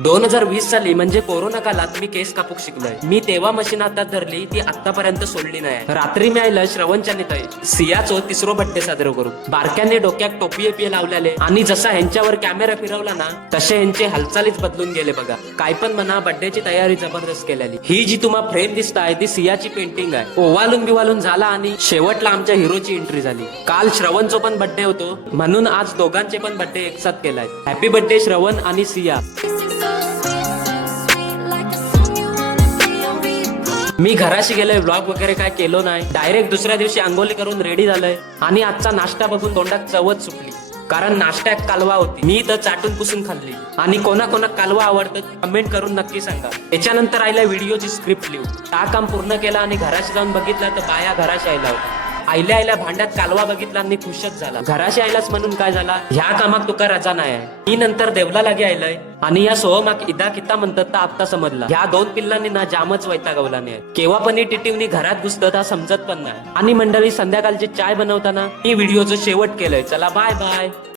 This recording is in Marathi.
2020 साली म्हणजे कोरोना काळात मी केस कापूक शिकलोय. मी तेव्हा मशीन हातात धरली ती आतापर्यंत सोडली नाही. रात्री मी आयलं श्रवणच्या नितय सियाचो तिसरो बर्थडे साजरा करू. बारक्याने डोक्यात टोपी लावलेले आणि जसा ह्यांच्यावर कॅमेरा फिरवला ना तसे ह्यांचे हालचालीच बदलून गेले बघा. काय पण म्हणा बर्थडेची तयारी जबरदस्त केलेली. ही जी तुम्हाला फ्रेम दिसताय ती सियाची पेंटिंग आहे. ओवालून बिवालून झाला आणि शेवटला आमच्या हिरोची एंट्री झाली. काल श्रवणचो पण बर्थडे होतो म्हणून आज दोघांचे पण बर्थडे एकसाथ केलाय. हॅपी बर्थडे श्रवण आणि सिया. मी घराशी गेलोय, व्लॉग वगैरे काय केलो नाही. डायरेक्ट दुसऱ्या दिवशी आंघोळी करून रेडी झालोय आणि आजचा नाश्ता बघून तोंडात चवच सुटली. कारण नाश्त्यात कालवा होती. मी तर चाटून पुसून खाल्ली. आणि कोणा कालवा आवडतं कमेंट करून नक्की सांगा. त्याच्यानंतर आयला व्हिडिओची स्क्रिप्ट लिहू. हा काम पूर्ण केला आणि घराशी जाऊन बघितलं तर बाया घराशी आयला होता. आयल्या भांड्यात कालवा बघितला आणि खुशच झाला. घराशी आयलाच म्हणून काय झाला, ह्या कामाक तुका रजा नाही आहे. मी नंतर देवला लागे आयलय आणि या सोहमाक इदा किता म्हणतात तर आता समजला. ह्या 2 पिल्लांनी ना जामच वैतागवला नाही. केव्हा पण टिटिवनी घरात घुसतात हा समजत पण नाही. आणि मंडळी संध्याकाळची चाय बनवताना ही व्हिडिओचं शेवट केलंय. चला बाय बाय.